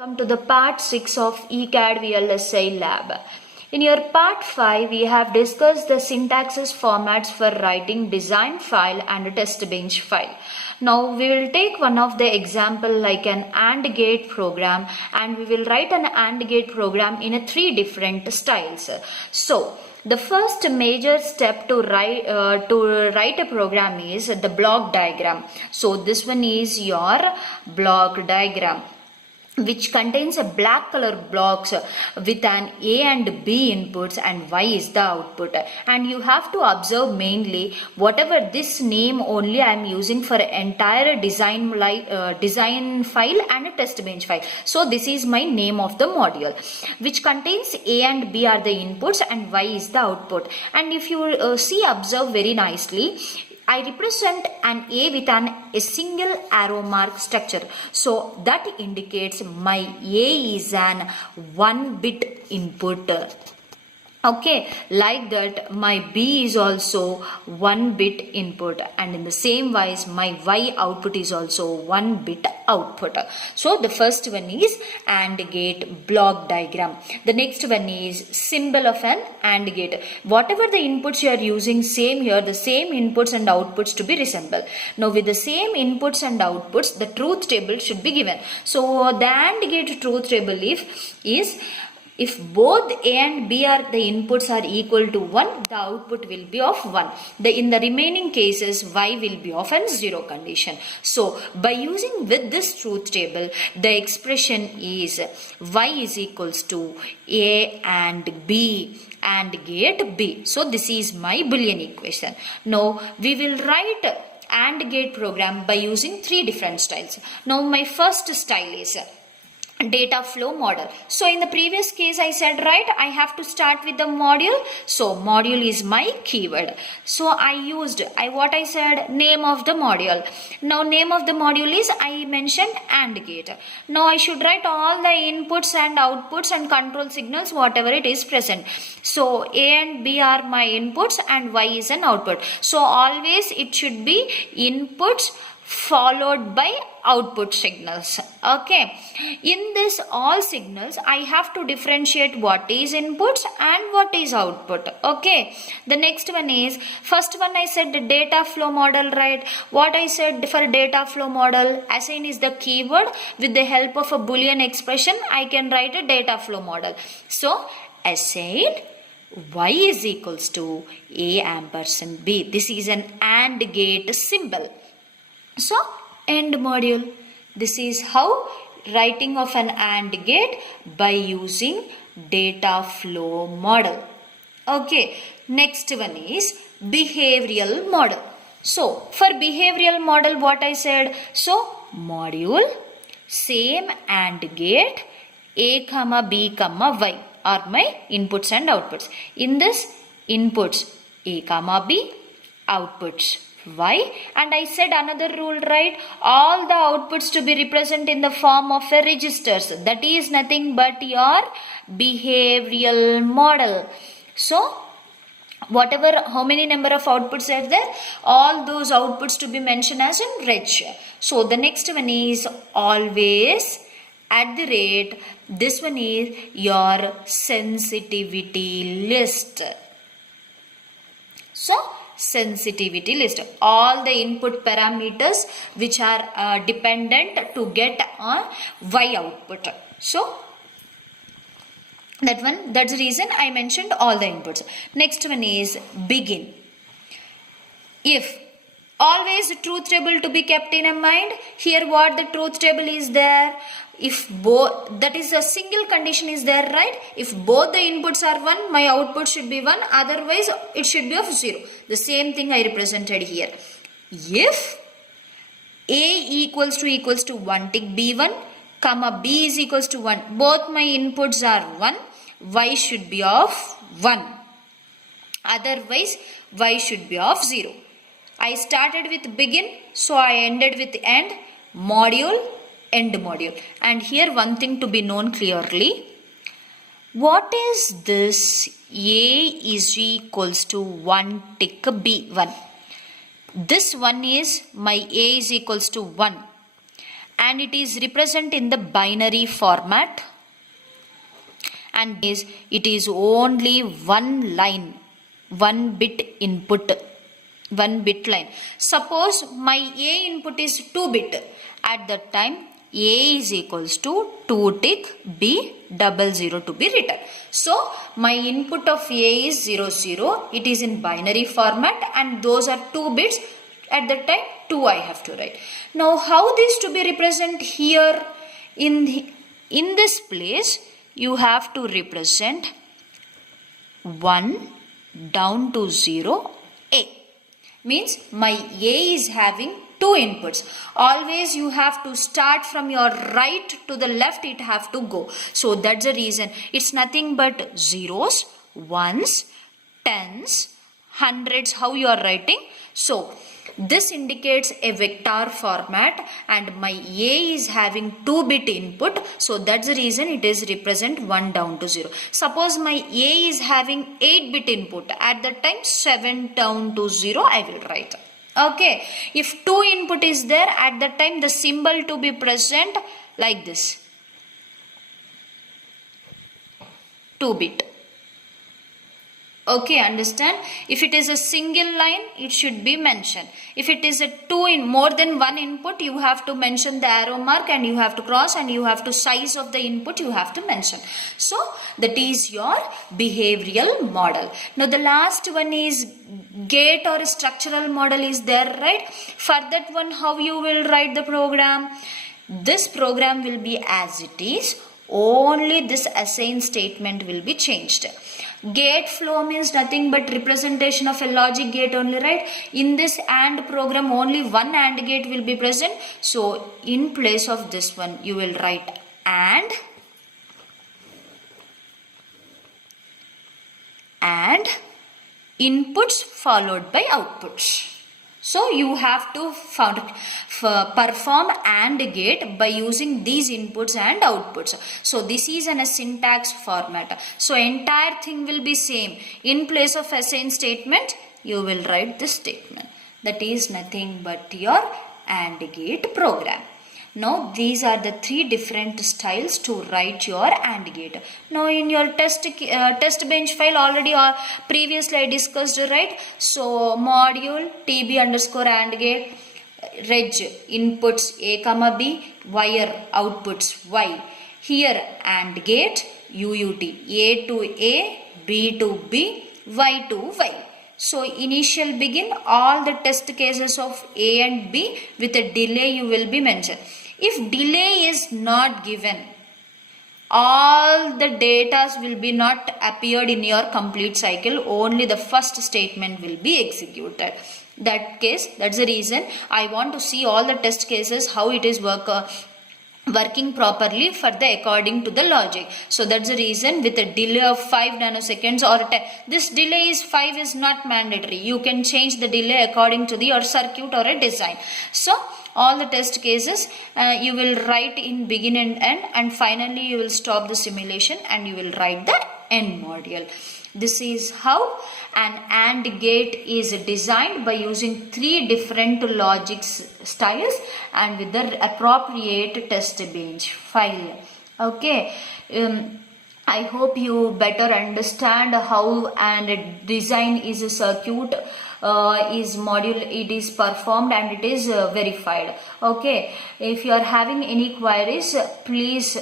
Welcome to the part 6 of ECAD VLSI lab. In your part 5, we have discussed the syntaxes formats for writing design file and test bench file. Now we will take one of the example like an AND gate program, and we will write an AND gate program in three different styles. So the first major step to write a program is the block diagram. So this one is your block diagram, which contains a black color blocks with an A and B inputs and Y is the output. And you have to observe mainly whatever this name only I am using for entire design file and a test bench file. So this is my name of the module, which contains A and B are the inputs and Y is the output. And if you observe very nicely, I represent an A with a single arrow mark structure. So that indicates my A is an 1-bit input. Okay, like that my B is also 1-bit input, and in the same wise my Y output is also 1-bit output. So the first one is AND gate block diagram. The next one is symbol of an AND gate. Whatever the inputs you are using, same here, the same inputs and outputs to be resemble. Now with the same inputs and outputs, the truth table should be given. So the AND gate truth table is if both A and B are the inputs are equal to 1, the output will be of 1. In the remaining cases, Y will be of an 0 condition. So by using with this truth table, the expression is Y is equals to A and B and gate B. So this is my Boolean equation. Now we will write AND gate program by using three different styles. Now my first style is data flow model. So in the previous case I said, right, I have to start with the module. So module is my keyword. So what I said, name of the module. Now name of the module is, I mentioned AND gate. Now I should write all the inputs and outputs and control signals, whatever it is present. So A and B are my inputs and Y is an output. So always it should be inputs followed by output signals. Okay, in this all signals I have to differentiate what is inputs and what is output. Okay, the next one is, first one I said the data flow model, right? What I said for data flow model, assign is the keyword. With the help of a Boolean expression I can write a data flow model. So assign Y is equals to A ampersand B. This is an AND gate symbol. So end module. This is how writing of an AND gate by using data flow model. Okay, next one is behavioral model. So for behavioral model, what I said, so module, same AND gate, A comma B comma Y are my inputs and outputs. In this, inputs A comma B, outputs Y, and I said another rule, right? All the outputs to be represented in the form of a registers. That is nothing but your behavioral model. So whatever, how many number of outputs are there, all those outputs to be mentioned as in reg. So the next one is always at the rate. This one is your sensitivity list. So sensitivity list, all the input parameters which are dependent to get on Y output. So that's the reason I mentioned all the inputs. Next one is begin. If always the truth table to be kept in a mind. Here what the truth table is there, if both, that is a single condition is there, right? If both the inputs are 1, my output should be 1, otherwise it should be of 0. The same thing I represented here. If A equals to 1 tick B1, comma B is equals to 1, both my inputs are 1, Y should be of 1, otherwise Y should be of 0. I started with begin, so I ended with end, module, end module. And here one thing to be known clearly. What is this A is equals to 1 tick B1? This one is my A is equals to 1. and it is represented in the binary format, and it is only one line, one bit input, one bit line. Suppose my A input is 2 bit. At that time A is equals to 2 tick B 00 to be written. So my input of A is 00. It is in binary format and those are 2 bits. At that time 2 I have to write. Now how this to be represent here in this place? You have to represent 1 down to 0 A. Means my A is having 2 inputs. Always you have to start from your right to the left, it have to go. So that's the reason. It's nothing but zeros, ones, tens, hundreds, how you are writing. So this indicates a vector format and my A is having 2 bit input. So that's the reason it is represent 1 down to 0. Suppose my A is having 8 bit input. At that time 7 down to 0 I will write. Okay. If 2 input is there, at that time the symbol to be present like this. 2 bit. Okay, understand? If it is a single line, it should be mentioned. If it is a more than one input, you have to mention the arrow mark and you have to cross and you have to size of the input you have to mention. So that is your behavioral model. Now the last one is gate or structural model is there, right? For that one, how you will write the program? This program will be as it is. Only this assign statement will be changed. Gate flow means nothing but representation of a logic gate only, right? In this AND program only one AND gate will be present. So in place of this one you will write AND inputs followed by outputs. So you have to perform AND gate by using these inputs and outputs. So this is a syntax format. So entire thing will be same. In place of assign statement, you will write this statement. That is nothing but your AND gate program. Now these are the 3 different styles to write your AND gate. Now in your test bench file already previously I discussed, right? So module tb underscore AND gate, reg inputs a comma b, wire outputs y. Here AND gate UUT a to a, b to b, y to y. So initial begin all the test cases of A and B with a delay you will be mentioned. If delay is not given, all the data will be not appeared in your complete cycle. Only the first statement will be executed. That case, that's the reason I want to see all the test cases how it is working properly for the according to the logic. So that's the reason with a delay of 5 nanoseconds or 10. This delay is 5 is not mandatory. You can change the delay according to your circuit or a design. So all the test cases you will write in begin and end, and finally you will stop the simulation and you will write the end module. This is how an AND gate is designed by using 3 different logic styles and with the appropriate test bench file. Okay. I hope you better understand how and design is a circuit is module, it is performed and it is verified. Okay, if you are having any queries, please